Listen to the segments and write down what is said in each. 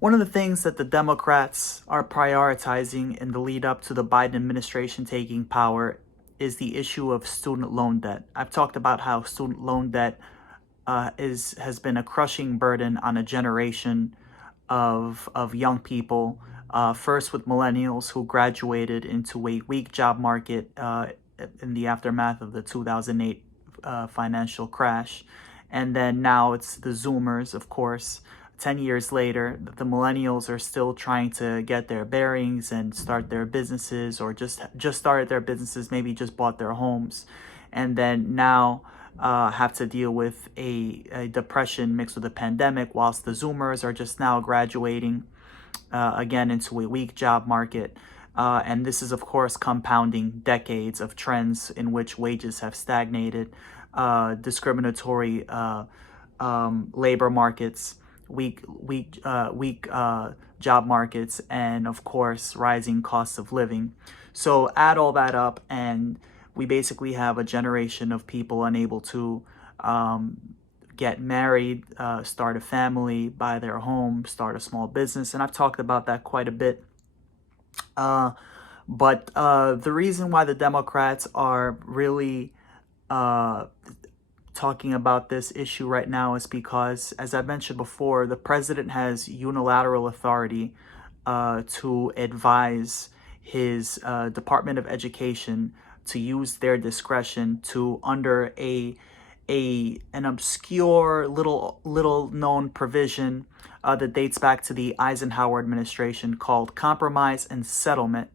One of the things that the Democrats are prioritizing in the lead up to the Biden administration taking power is the issue of student loan debt. I've talked about how student loan debt has been a crushing burden on a generation of young people. First with millennials who graduated into a weak job market in the aftermath of the 2008 financial crash, and then now it's the Zoomers, of course. 10 years later, the millennials are still trying to get their bearings and start their businesses, or just started their businesses, maybe just bought their homes, and then now have to deal with a depression mixed with a pandemic, whilst the Zoomers are just now graduating again into a weak job market. And this is, of course, compounding decades of trends in which wages have stagnated, discriminatory labor markets, weak job markets, and of course, rising costs of living. So add all that up, and we basically have a generation of people unable to get married, start a family, buy their home, start a small business. And I've talked about that quite a bit. But the reason why the Democrats are really talking about this issue right now is because, as I mentioned before, the president has unilateral authority to advise his Department of Education to use their discretion to, under an obscure little known provision that dates back to the Eisenhower administration, called compromise and settlement,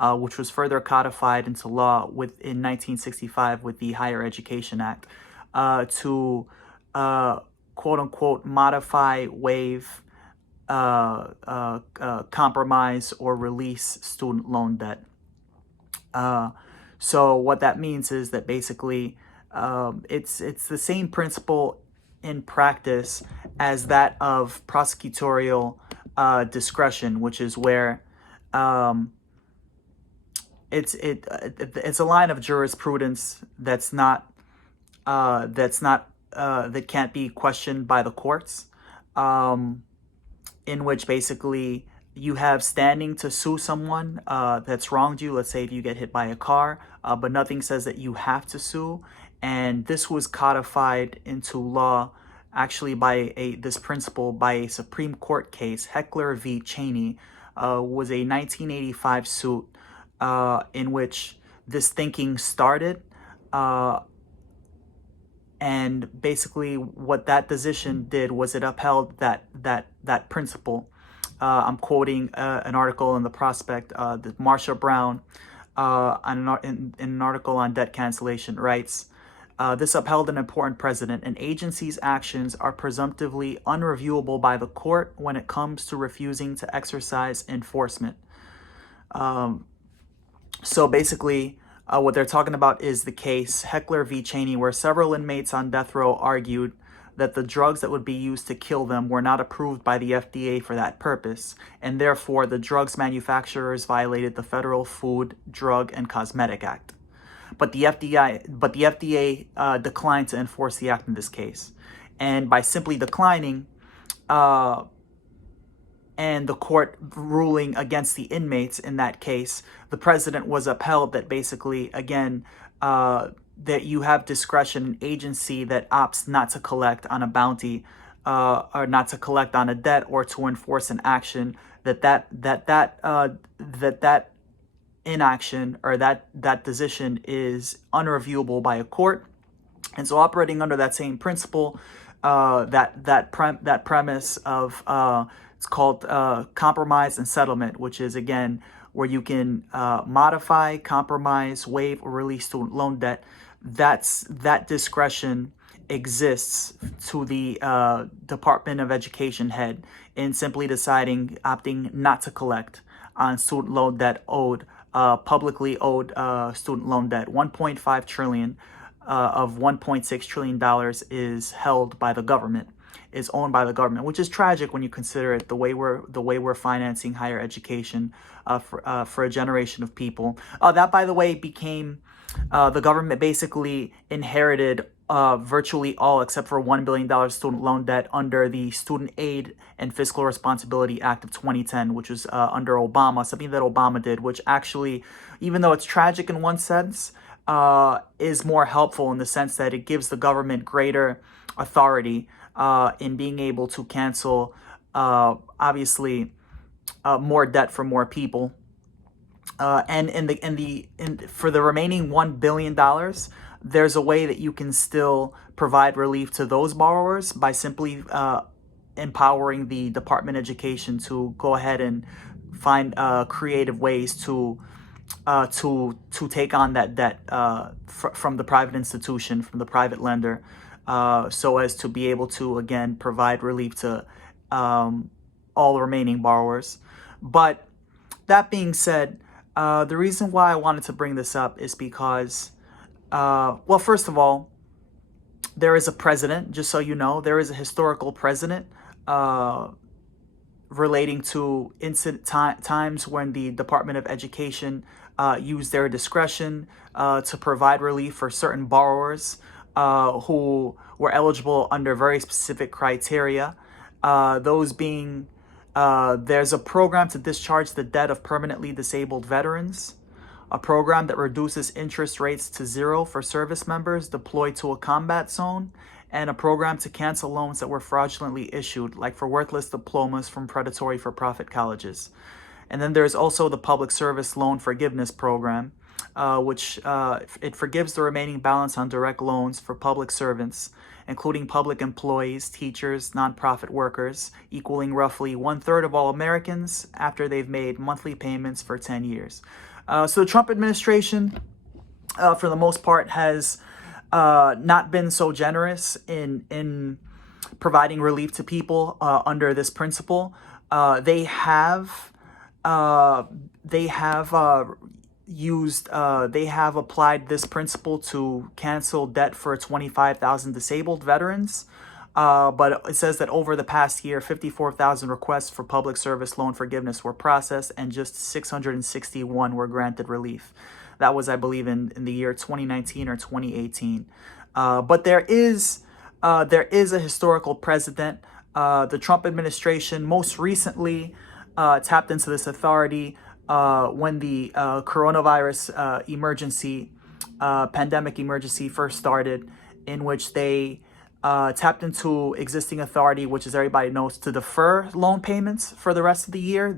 which was further codified into law in 1965 with the Higher Education Act, to quote unquote modify, waive, compromise, or release student loan debt. So what that means is that basically it's the same principle in practice as that of prosecutorial discretion, which is where it's a line of jurisprudence that can't be questioned by the courts, in which basically you have standing to sue someone that's wronged you. Let's say if you get hit by a car, but nothing says that you have to sue. And this was codified into law actually by this principle by a Supreme Court case. Heckler v. Chaney was a 1985 suit in which this thinking started. And basically what that decision did was it upheld that principle. I'm quoting an article in the Prospect that Marsha Brown, in an article on debt cancellation, writes, this upheld an important precedent. An agency's actions are presumptively unreviewable by the court when it comes to refusing to exercise enforcement. So basically, what they're talking about is the case Heckler v. Chaney, where several inmates on death row argued that the drugs that would be used to kill them were not approved by the FDA for that purpose, and therefore the drugs manufacturers violated the Federal Food, Drug, and Cosmetic Act. But the FDA declined to enforce the act in this case. And by simply declining, and the court ruling against the inmates in that case, the president was upheld that basically, again, that you have discretion, an agency that opts not to collect on a bounty, or not to collect on a debt, or to enforce an action, that inaction, or that decision is unreviewable by a court. And so, operating under that same principle, that premise of it's called compromise and settlement, which is, again, where you can modify, compromise, waive, or release student loan debt. That discretion exists to the Department of Education head in simply opting not to collect on student loan debt publicly owed student loan debt. 1.5 trillion of $1.6 trillion is held by the government, is owned by the government, which is tragic when you consider it, the way we're financing higher education for a generation of people. That, by the way, became the government basically inherited virtually all, except for $1 billion student loan debt under the Student Aid and Fiscal Responsibility Act of 2010, which was under Obama, something that Obama did, which actually, even though it's tragic in one sense, is more helpful in the sense that it gives the government greater authority in being able to cancel, obviously, more debt for more people. And for the remaining $1 billion, there's a way that you can still provide relief to those borrowers by simply empowering the Department of Education to go ahead and find creative ways to take on that debt from the private institution, from the private lender, so as to be able to again provide relief to all the remaining borrowers. But that being said, the reason why I wanted to bring this up is because, well, first of all, there is a president, just so you know, there is a historical president relating to times when the Department of Education used their discretion to provide relief for certain borrowers who were eligible under very specific criteria. Those being, there's a program to discharge the debt of permanently disabled veterans, a program that reduces interest rates to zero for service members deployed to a combat zone, and a program to cancel loans that were fraudulently issued, like for worthless diplomas from predatory for-profit colleges. And then there's also the Public Service Loan Forgiveness Program, which it forgives the remaining balance on direct loans for public servants, including public employees, teachers, nonprofit workers, equaling roughly 1/3 of all Americans after they've made monthly payments for 10 years. So the Trump administration, for the most part, has not been so generous in providing relief to people under this principle. They have applied this principle to cancel debt for 25,000 disabled veterans. But it says that over the past year, 54,000 requests for public service loan forgiveness were processed and just 661 were granted relief. That was, I believe, in the year 2019 or 2018. But there is a historical precedent. The Trump administration most recently tapped into this authority when the coronavirus pandemic emergency first started, in which they tapped into existing authority, which, as everybody knows, to defer loan payments for the rest of the year.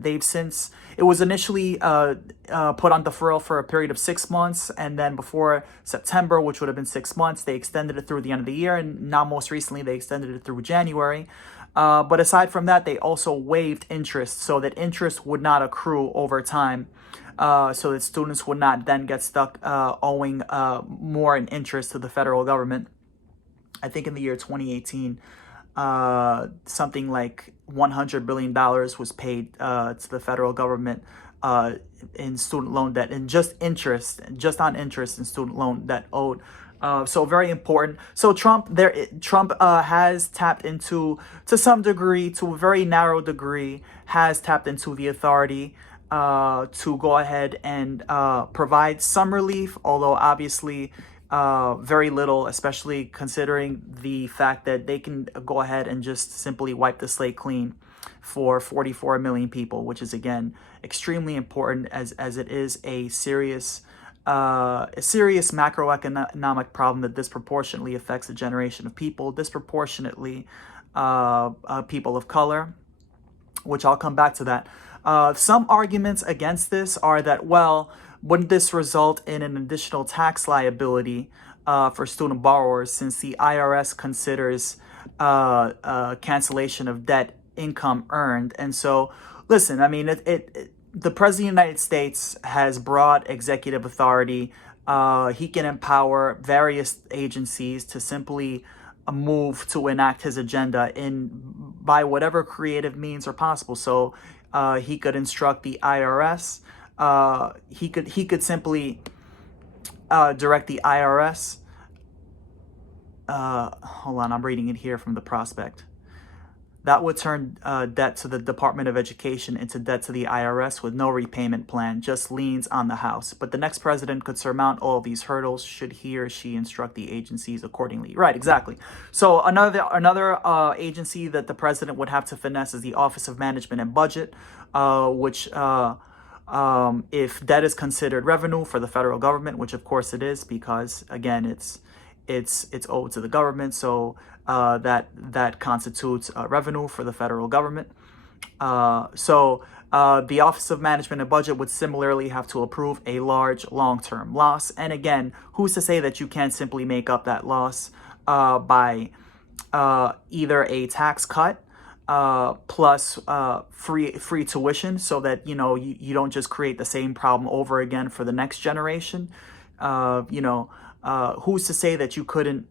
It was initially put on deferral for a period of 6 months, and then before September, which would have been 6 months, they extended it through the end of the year, and now most recently they extended it through January. But aside from that, they also waived interest so that interest would not accrue over time, so that students would not then get stuck owing more in interest to the federal government. I think in the year 2018, something like $100 billion was paid to the federal government in student loan debt, and just on interest in student loan debt owed. So very important. So Trump has tapped into, to some degree, to a very narrow degree, has tapped into the authority to go ahead and provide some relief, although obviously very little, especially considering the fact that they can go ahead and just simply wipe the slate clean for 44 million people, which is, again, extremely important as it is a serious macroeconomic problem that disproportionately affects a generation of people, disproportionately people of color, which I'll come back to that. Some arguments against this are that, well, wouldn't this result in an additional tax liability for student borrowers, since the IRS considers cancellation of debt income earned? And so, listen, I mean, the President of the United States has broad executive authority. He can empower various agencies to simply move to enact his agenda by whatever creative means are possible. So he could instruct the IRS. He could simply direct the IRS. Hold on, I'm reading it here from the prospect. That would turn debt to the Department of Education into debt to the IRS with no repayment plan, just liens on the house. But the next president could surmount all these hurdles should he or she instruct the agencies accordingly. Right, exactly. So another agency that the president would have to finesse is the Office of Management and Budget, which if debt is considered revenue for the federal government, which of course it is, because again it's owed to the government, so that constitutes revenue for the federal government. The Office of Management and Budget would similarly have to approve a large long-term loss. And again, who's to say that you can't simply make up that loss by either a tax cut plus free tuition, so that you don't just create the same problem over again for the next generation. Who's to say that you couldn't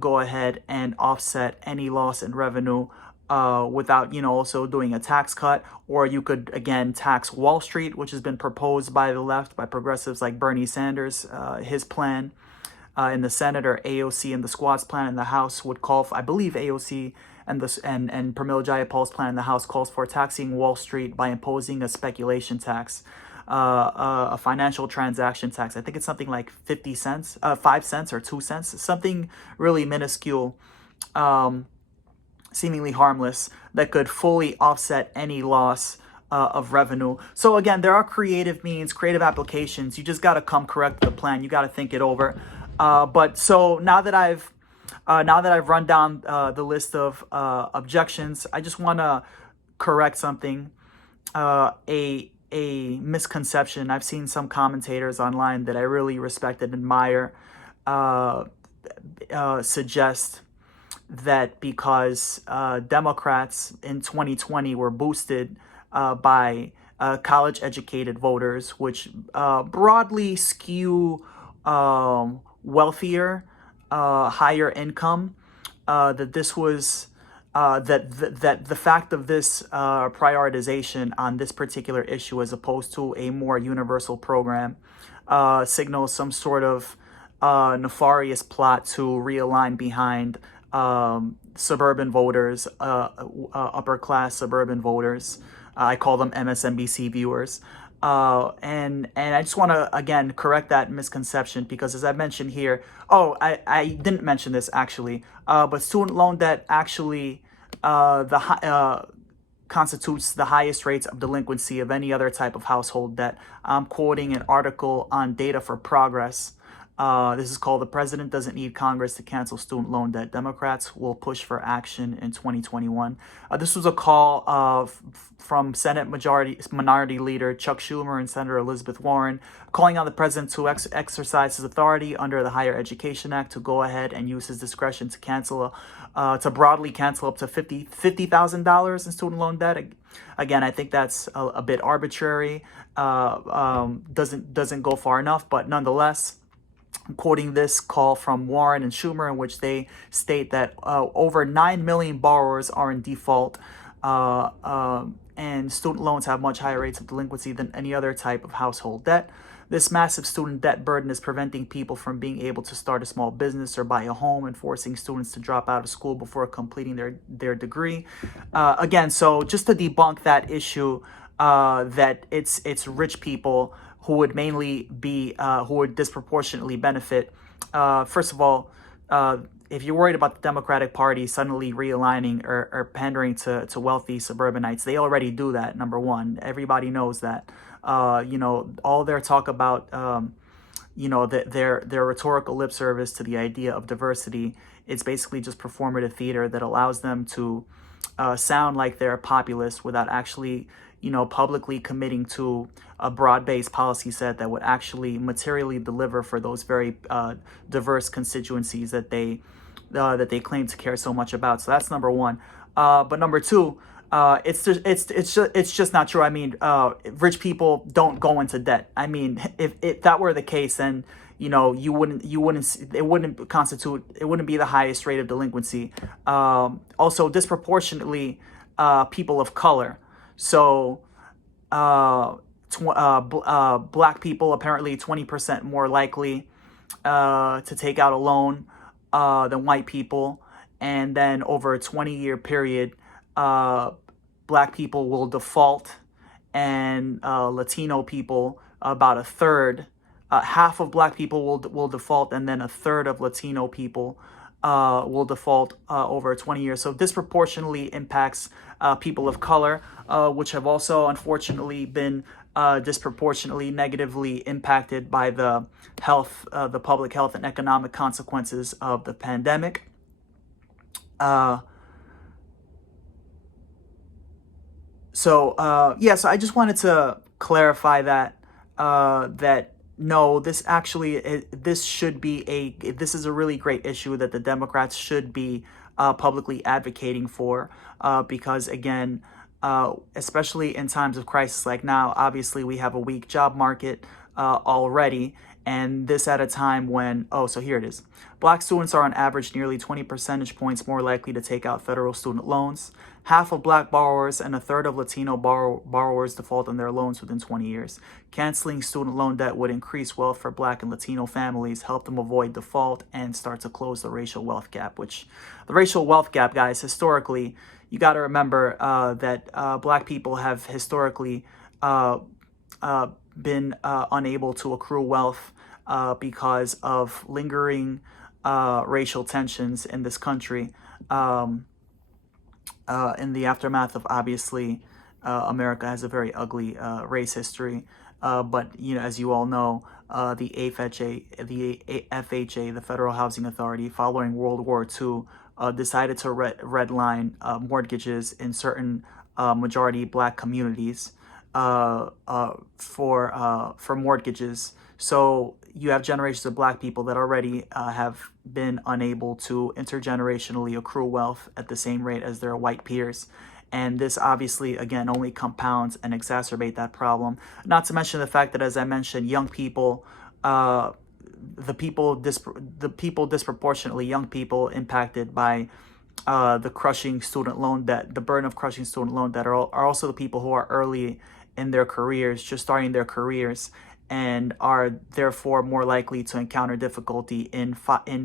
go ahead and offset any loss in revenue without also doing a tax cut? Or you could again tax Wall Street, which has been proposed by the left, by progressives like Bernie Sanders. His plan in the Senate, or AOC and the Squad's plan in the House would call for, I believe AOC and Pramila Jayapal's plan in the House calls for taxing Wall Street by imposing a speculation tax, a financial transaction tax. I think it's something like 50 cents, 5 cents or 2 cents, something really minuscule, seemingly harmless, that could fully offset any loss of revenue. So again, there are creative means, creative applications. You just got to come correct with the plan. You got to think it over. But so now that I've run down the list of objections, I just want to correct something, a misconception. I've seen some commentators online that I really respect and admire suggest that because Democrats in 2020 were boosted by college-educated voters, which broadly skew wealthier, higher income, that this was that the fact of this prioritization on this particular issue as opposed to a more universal program signals some sort of nefarious plot to realign behind suburban voters, upper class suburban voters. I call them MSNBC viewers. And I just want to again correct that misconception, because as I mentioned here, I didn't mention this actually, but student loan debt actually constitutes the highest rates of delinquency of any other type of household debt. I'm quoting an article on Data for Progress. This is called "The President Doesn't Need Congress to Cancel Student Loan Debt. Democrats Will Push for Action in 2021." This was a call from Senate Minority Leader Chuck Schumer and Senator Elizabeth Warren, calling on the president to exercise his authority under the Higher Education Act to go ahead and use his discretion to cancel, to broadly cancel up to $50,000 in student loan debt. Again, I think that's a bit arbitrary. Doesn't go far enough, but nonetheless, I'm quoting this call from Warren and Schumer, in which they state that over 9 million borrowers are in default, and student loans have much higher rates of delinquency than any other type of household debt. This massive student debt burden is preventing people from being able to start a small business or buy a home, and forcing students to drop out of school before completing their degree. Again, so just to debunk that issue, that it's rich people who would mainly be who would disproportionately benefit. First of all, if you're worried about the Democratic Party suddenly realigning or pandering to wealthy suburbanites, they already do that. Number one, everybody knows that. All their talk about their rhetorical lip service to the idea of diversity, it's basically just performative theater that allows them to sound like they're populist without actually publicly committing to a broad-based policy set that would actually materially deliver for those very diverse constituencies that they claim to care so much about. So that's number one. But number two, it's just not true. I mean, rich people don't go into debt. I mean, if that were the case, then it wouldn't be the highest rate of delinquency. Also, disproportionately, people of color. So, black people apparently 20% more likely to take out a loan than white people, and then over a 20-year period, black people will default, and Latino people, about a third, half of black people will default, and then a third of Latino people will default over 20 years. So disproportionately impacts people of color, which have also unfortunately been disproportionately negatively impacted by the public health and economic consequences of the pandemic. So I just wanted to clarify that no, this actually this is a really great issue that the Democrats should be publicly advocating for, because again, especially in times of crisis like now, obviously we have a weak job market already, and this at a time when, so here it is. Black students are on average nearly 20 percentage points more likely to take out federal student loans. Half of black borrowers and a third of Latino borrowers default on their loans within 20 years. Canceling student loan debt would increase wealth for black and Latino families, help them avoid default, and start to close the racial wealth gap, which the racial wealth gap, guys, historically, you got to remember that black people have historically been unable to accrue wealth because of lingering racial tensions in this country. In the aftermath of, obviously, America has a very ugly race history. But as you all know, the FHA, the Federal Housing Authority, following World War II, decided to redline mortgages in certain majority black communities for mortgages. So you have generations of black people that already have been unable to intergenerationally accrue wealth at the same rate as their white peers. And this obviously, again, only compounds and exacerbate that problem. Not to mention the fact that, as I mentioned, young people, the people disproportionately young people impacted by the crushing student loan debt, the burden of crushing student loan debt, are also the people who are early in their careers, just starting their careers, and are therefore more likely to encounter difficulty in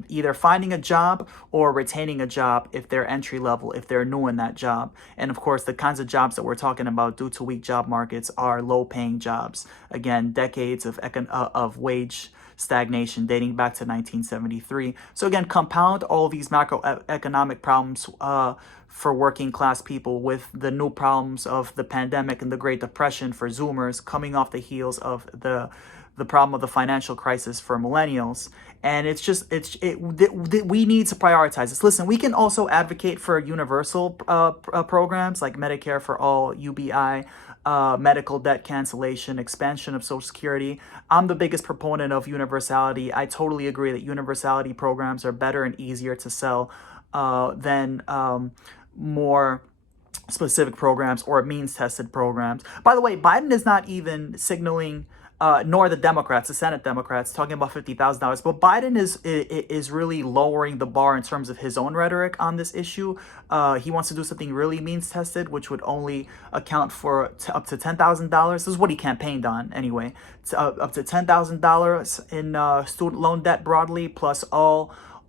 either finding a job or retaining a job if they're entry level, if they're new in that job. And of course, the kinds of jobs that we're talking about due to weak job markets are low-paying jobs. Again, decades of wage stagnation dating back to 1973. So again, compound all these macroeconomic problems for working class people with the new problems of the pandemic and the Great Depression for Zoomers, coming off the heels of the problem of the financial crisis for millennials. And we need to prioritize this. Listen, we can also advocate for universal programs like Medicare for all, UBI, medical debt cancellation, expansion of Social Security. I'm the biggest proponent of universality. I totally agree that universality programs are better and easier to sell than more specific programs or means-tested programs. By the way, Biden is not even signaling, nor the Democrats, the Senate Democrats, talking about $50,000. But Biden is really lowering the bar in terms of his own rhetoric on this issue. He wants to do something really means-tested, which would only account for up to $10,000. This is what he campaigned on anyway. Up to $10,000 in student loan debt broadly, plus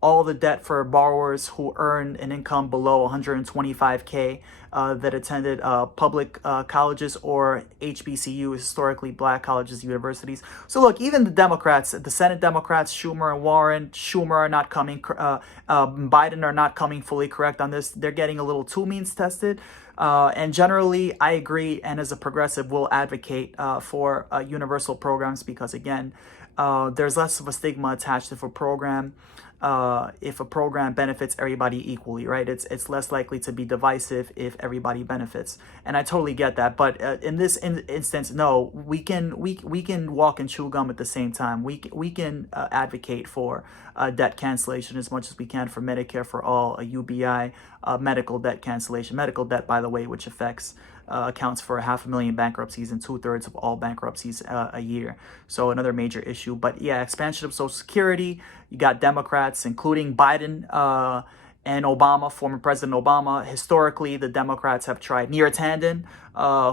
all the debt for borrowers who earn an income below $125K that attended public colleges or HBCUs, historically black colleges, universities. So look, even the Democrats, the Senate Democrats, Schumer and Warren, are not coming, Biden are not coming fully correct on this. They're getting a little too means tested. And generally, I agree, and as a progressive, will advocate for universal programs because, again, there's less of a stigma attached if a program benefits everybody equally, right? It's less likely to be divisive if everybody benefits, and I totally get that. But in this instance, no, we can walk and chew gum at the same time. We can advocate for debt cancellation as much as we can for Medicare for all, a UBI, medical debt cancellation. Medical debt, by the way, which accounts for 500,000 bankruptcies and 2/3 of all bankruptcies a year. So another major issue. But yeah, expansion of Social Security. You got Democrats, including Biden and Obama, former President Obama. Historically, the Democrats have tried. Neera Tanden,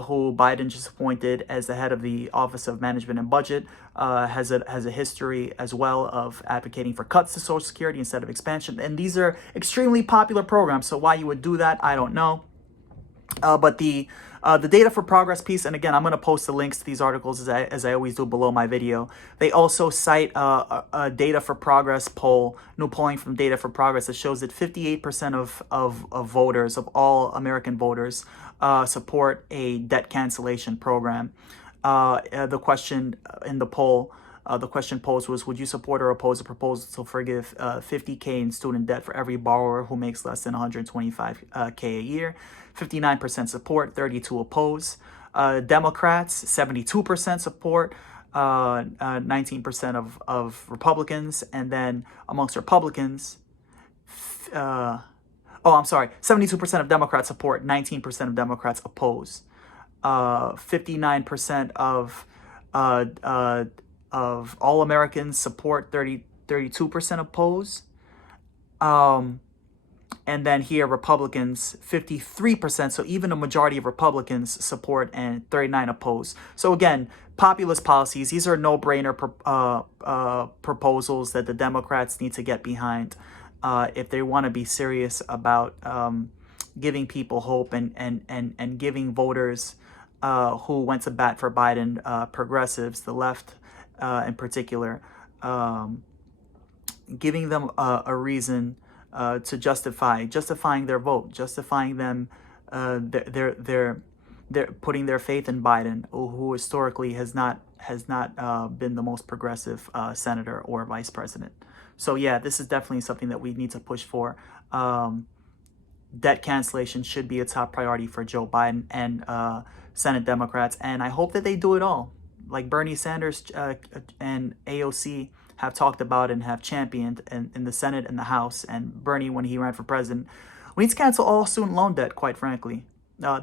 who Biden just appointed as the head of the Office of Management and Budget, has a history as well of advocating for cuts to Social Security instead of expansion. And these are extremely popular programs. So why you would do that, I don't know. But the data for progress piece, and again, I'm going to post the links to these articles as I always do below my video. They also cite a data for progress poll, new polling from Data for Progress, that shows that 58% of voters, of all American voters, support a debt cancellation program. The question in the poll, the question posed was, would you support or oppose a proposal to forgive $50K in student debt for every borrower who makes less than $125K a year? 59% support, 32% oppose. Democrats, 72% support, 19% of Republicans, and then amongst Republicans, 72% of Democrats support, 19% of Democrats oppose. 59% of all Americans support, 32% oppose. And then here, Republicans, 53%. So even a majority of Republicans support and 39% oppose. So again, populist policies, these are no-brainer proposals that the Democrats need to get behind if they want to be serious about giving people hope and giving voters who went to bat for Biden, progressives, the left in particular, giving them a reason to justifying their vote, justifying them their putting their faith in Biden, who historically has not been the most progressive senator or vice president. So yeah, this is definitely something that we need to push for. Debt cancellation should be a top priority for Joe Biden and Senate Democrats, and I hope that they do it all, like Bernie Sanders and AOC have talked about and have championed in the Senate and the House, and Bernie when he ran for president. We need to cancel all student loan debt, quite frankly.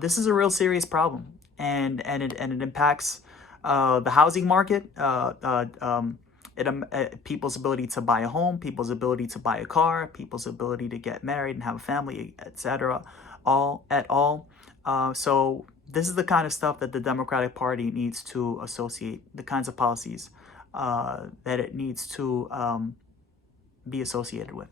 This is a real serious problem, and it impacts the housing market, people's ability to buy a home, people's ability to buy a car, people's ability to get married and have a family, etc. So this is the kind of stuff that the Democratic Party needs to associate, the kinds of policies that it needs to be associated with.